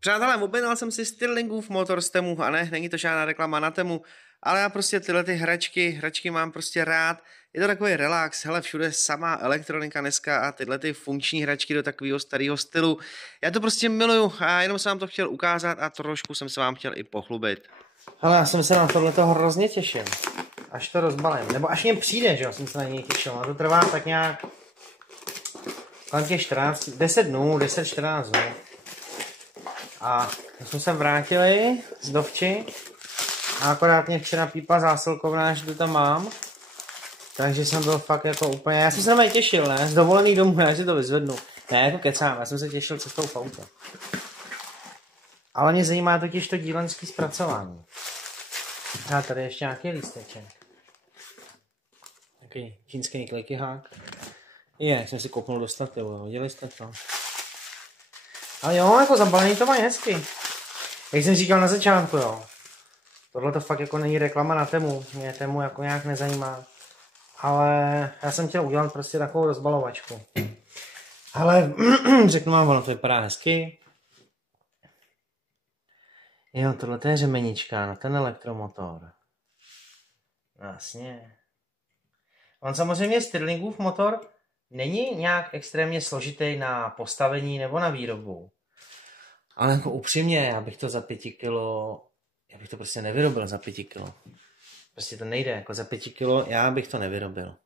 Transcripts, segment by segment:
Přátelé, objednal jsem si Stirlingův motor z Temu a ne, není to žádná reklama na Temu, ale já prostě tyhle ty hračky mám prostě rád. Je to takový relax, hele, všude samá elektronika dneska a tyhle ty funkční hračky do takového starého stylu. Já to prostě miluju a jenom jsem vám to chtěl ukázat a trošku jsem se vám chtěl i pochlubit. Hele, já jsem se na tohleto hrozně těšil, až to rozbalím, nebo až mě přijde, že jo, jsem se na něj těšil, no to trvá tak nějak kolem těch 14, 10 dnů, 10-14 dnů. A jsme se vrátili z dovči a akorát mě včera pípla zásilkovná, že to tam mám. Takže jsem byl fakt jako úplně, já jsem se na mě těšil, ne, z dovolených domů, já si to vyzvednu. Ne, jako kecám, já jsem se těšil cestou v autě. Ale mě zajímá totiž to dílenský zpracování. A tady ještě nějaký lísteček. Takový čínský klikyhák. Jak jsem si koupnul do stativu, viděli jste to? Ale jo, jako zabalený to mají hezky. Jak jsem říkal na začátku, jo. Tohle to fakt jako není reklama na Temu. Mě Temu jako nějak nezajímá. Ale já jsem chtěl udělat prostě takovou rozbalovačku. Ale řeknu vám, ono to vypadá hezky. Jo, tohle je řemenička na ten elektromotor. Jasně. On samozřejmě Stirlingův motor není nějak extrémně složitý na postavení nebo na výrobu. Ale jako upřímně, já bych to za 5 kilo, já bych to prostě nevyrobil za 5 kilo. Prostě to nejde, jako za 5 kilo, já bych to nevyrobil.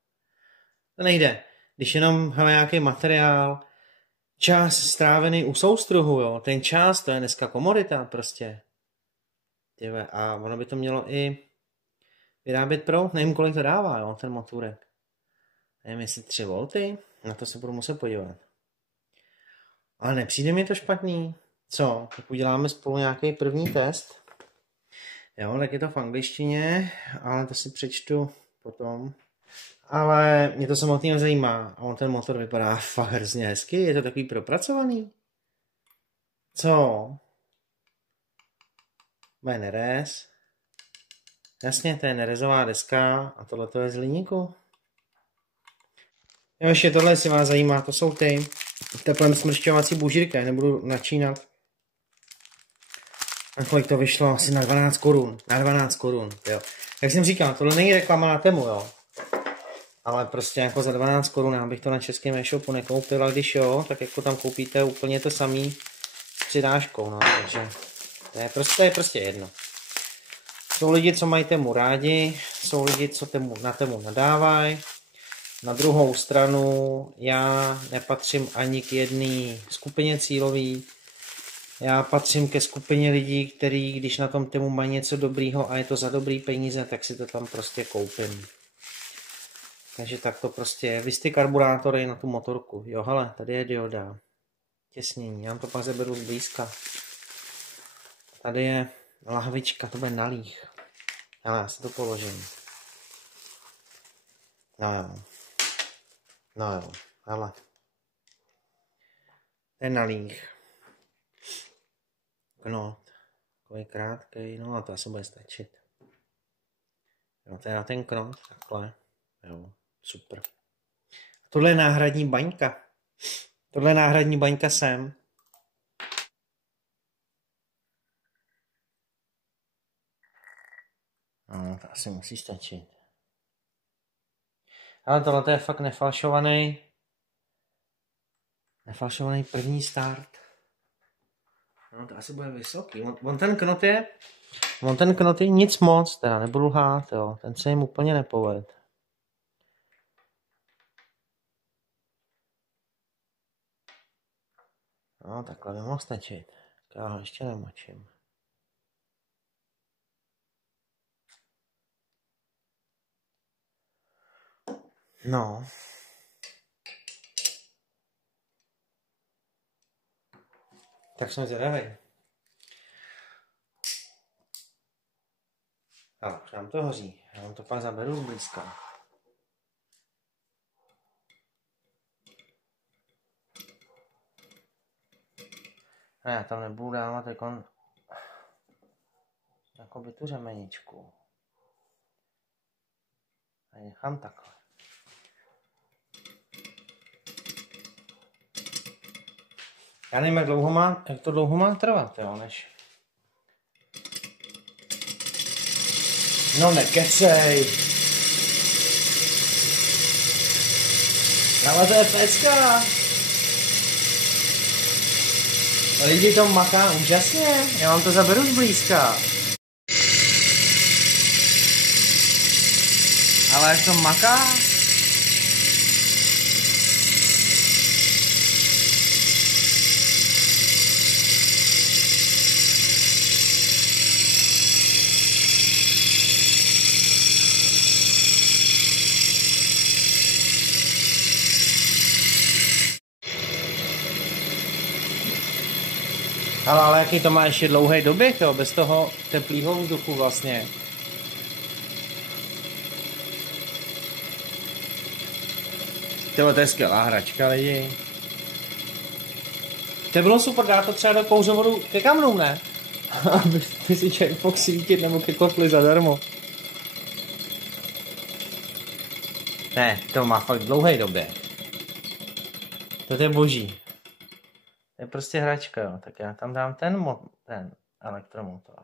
To nejde. Když jenom, hele, nějaký materiál, čas strávený u soustruhu, jo, ten čas, to je dneska komodita prostě. Tyve, a ono by to mělo i vyrábět proud, nevím, kolik to dává, jo, ten motorek. Nevím, jestli 3 volty, na to se budu muset podívat. Ale nepřijde mi to špatný. Co? Tak uděláme spolu nějaký první test. Jo, tak je to v angličtině, ale to si přečtu potom. Ale mě to samotný nezajímá. A on ten motor vypadá fakt hrozně hezky. Je to takový propracovaný. Co? Bude nerez. Jasně, to je nerezová deska a tohle to je z hliníku. Jo, ještě tohle si vás zajímá, to jsou ty teplem smršťovací bužírky, nebudu načínat. A kolik to vyšlo? Asi na 12 korun. Na 12 korun, jo. Jak jsem říkal, tohle není reklama na Temu, jo. Ale prostě jako za 12 korun já bych to na českém e-shopu nekoupil, a když jo, tak jako tam koupíte úplně to samý s přidáškou, no, takže to je prostě jedno. Jsou lidi, co mají Temu rádi, jsou lidi, co na Temu nadávají. Na druhou stranu já nepatřím ani k jedné skupině cílový. Já patřím ke skupině lidí, kteří, když na tom Temu mají něco dobrýho a je to za dobrý peníze, tak si to tam prostě koupím. Takže tak to prostě je. Vy ty karburátory na tu motorku. Jo, hele, tady je dioda. Těsnění, já vám to pak zaberu zblízka. Tady je lahvička, to bude na líh. Hele, já si to položím. No jo. No jo, hele. To je na líh. Knot. Takový krátkej, no a to asi bude stačit. Jo, to je na ten knot, takhle. Jo, super. Tohle je náhradní baňka. Tohle je náhradní baňka sem. No, to asi musí stačit. Ale tohle je fakt nefalšovaný první start. No, to asi bude vysoký. On ten knot je nic moc, teda nebudu lhát, jo. Ten se jim úplně nepoved. No, takhle by mohl stačit. Já ho ještě nemočím. No. Tak jsme zvědaví. Ale už nám to hoří. Já vám to pak zaberu zblízka. Ne, já tam nebudu dávat jakoby tu řemeničku. A nechám takhle. Já nevím, jak to dlouho má trvat, jo, než... No nekecej. Ale to je pecka. Lidi, to maká úžasně. Já vám to zaberu zblízka. Ale jak to maká? Ale jaký to má ještě dlouhý doběh, jo, bez toho teplého vzduchu vlastně. Tyhle, to je skvělá hračka, lidi. To bylo super, dát to třeba do kouřovodu ke kamnům, ne? Aby si člověk mohl svítit nebo ke kotli zadarmo. Ne, to má fakt dlouhý doběh. To je boží. To je prostě hračka, jo. Tak já tam dám ten elektromotor.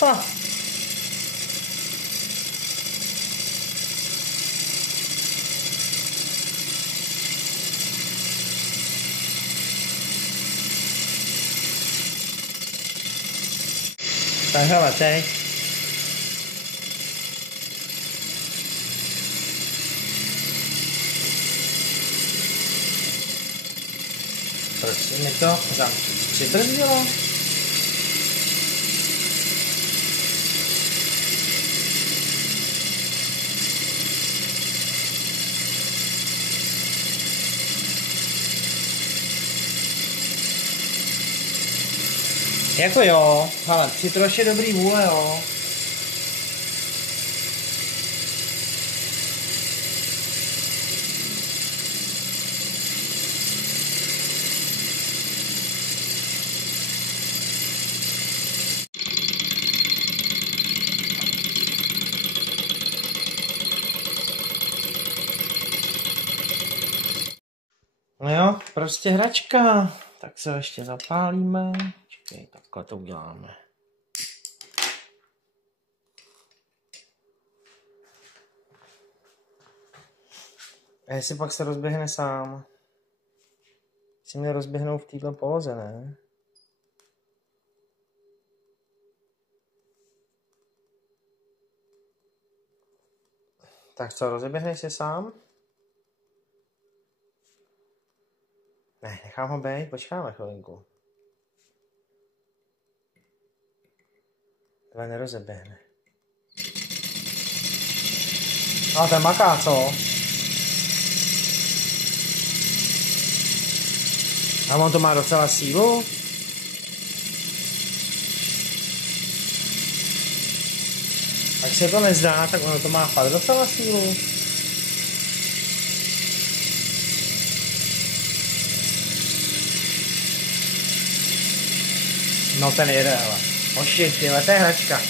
Ha. Tak hele, teď. Proč se mi to přibrzdilo? Jako jo, ale při troši dobrý vůle, jo. No jo, prostě hračka. Tak se ještě zapálíme. Čekej, takhle to uděláme. A jestli pak se rozběhne sám. Si měl rozběhnout v této póze, ne? Tak co, rozeběhneš se sám? Ne, nechám ho být, počkáme chvilinku. Tohle nerozeběhne. No, ten maká, co? A on to má docela sílu? Tak se to nezdá, tak ono to má fakt docela sílu. No ten jede, ale. Hoši, tyhle, to je hračka.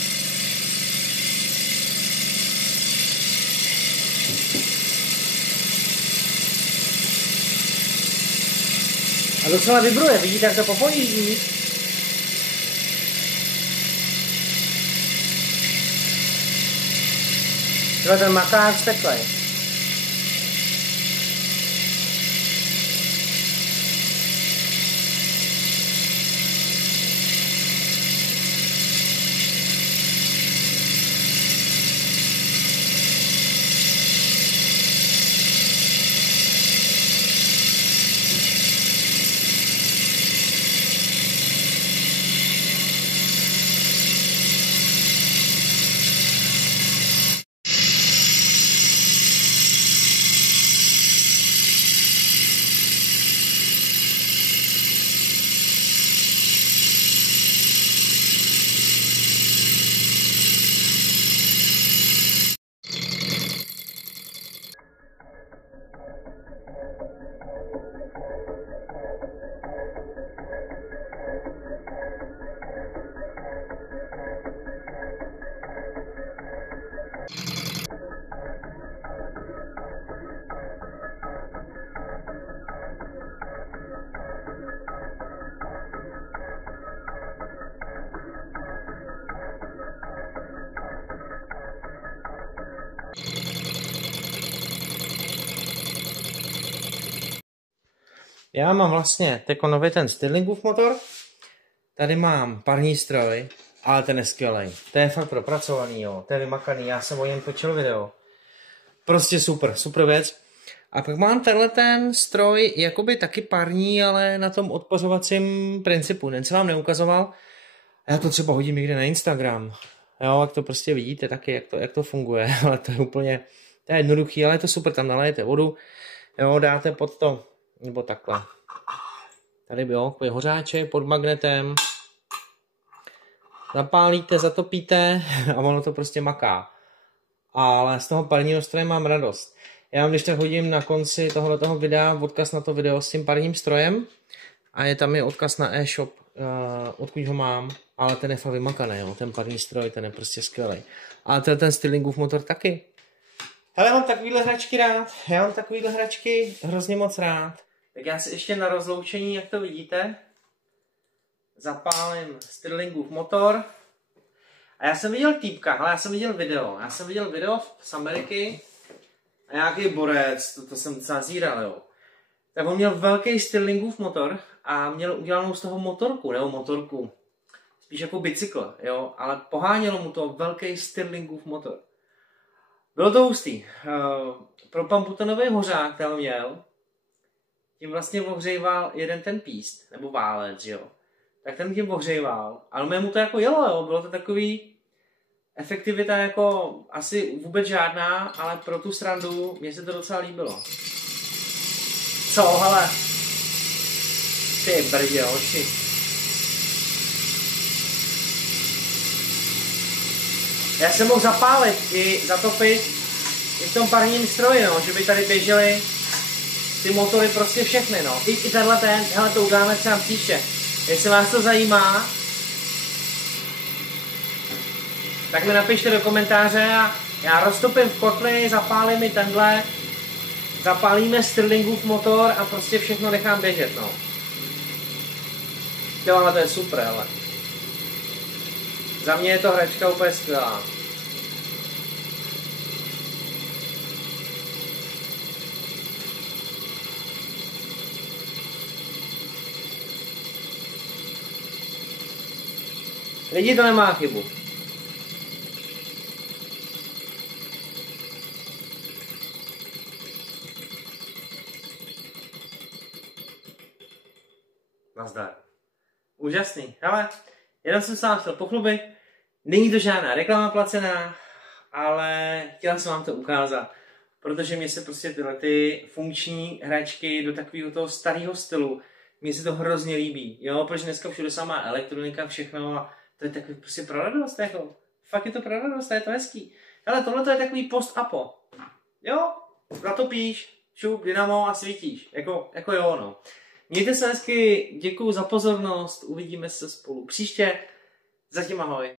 A docela vibruje, vidíte, jak to popojíždí? Tyhle, ten maká jak steklej. Já mám vlastně nový ten Stirlingův motor. Tady mám parní stroj, ale ten je skvělej. To je fakt propracovaný, jo. To je vymakaný, já jsem o něm točil video. Prostě super věc. A pak mám tenhle ten stroj, jakoby taky parní, ale na tom odpořovacím principu. Ten jsem vám neukazoval. A já to třeba hodím někde na Instagram. Jo, jak to prostě vidíte taky, jak to funguje. Ale to je úplně, to je jednoduchý, ale je to super. Tam nalejete vodu, jo, dáte pod to, nebo takhle. Tady byl takový hořáček pod magnetem. Zapálíte, zatopíte a ono to prostě maká. Ale z toho parního stroje mám radost. Já vám když tak hodím na konci tohoto videa odkaz na to video s tím parním strojem a je tam odkaz na e-shop, odkud ho mám, ale ten je fakt vymakaný, jo. Ten parní stroj, ten je prostě skvělý. A ten Stirlingův motor taky. Ale mám takovýhle hračky rád, já mám takovýhle hračky hrozně moc rád. Tak já si ještě na rozloučení, jak to vidíte, zapálím Stirlingův motor. A já jsem viděl týpka, ale já jsem viděl video z Ameriky a nějaký borec, to jsem docela zíral, jo. Tak on měl velký Stirlingův motor a měl udělanou z toho motorku, spíš jako bicykl, jo, ale pohánělo mu to velký Stirlingův motor. Bylo to hustý. Propamputonový hořák, který měl, tím vlastně ohřejval jeden ten píst, nebo válec, jo. Tak ten tím ohřejval, ale mu to jako jelo, jo, bylo to takový efektivita jako asi vůbec žádná, ale pro tu srandu mě se to docela líbilo. Co, hele? Ty brdě, oči. Já jsem mohl zapálit i zatopit i v tom parním stroji, no, že by tady běžely ty motory prostě všechny, no. I tenhle hele, to uděláme třeba příště. Jestli vás to zajímá, tak mi napište do komentáře a já roztopím v kotli, zapálím i tenhle, zapálíme Stirlingův motor a prostě všechno nechám běžet, no. Jo, ale to je super, ale. Za mě je to hračka úplně skvělá. Lidi, to nemá chybu. Nazdar. Úžasný. Hele, jenom jsem se vám chtěl pochlubit. Není to žádná reklama placená, ale chtěl jsem vám to ukázat, protože mně se prostě tyhle ty funkční hračky do takového toho starého stylu, mně se to hrozně líbí, jo, protože dneska všude samá elektronika, všechno a to je takový prostě pro radost, jako, fakt je to pro radost, je to hezký. Ale tohle to je takový post-apo, jo, zatopíš, šup, dynamo a svítíš, jako jo, no. Mějte se hezky, děkuju za pozornost, uvidíme se spolu příště, zatím ahoj.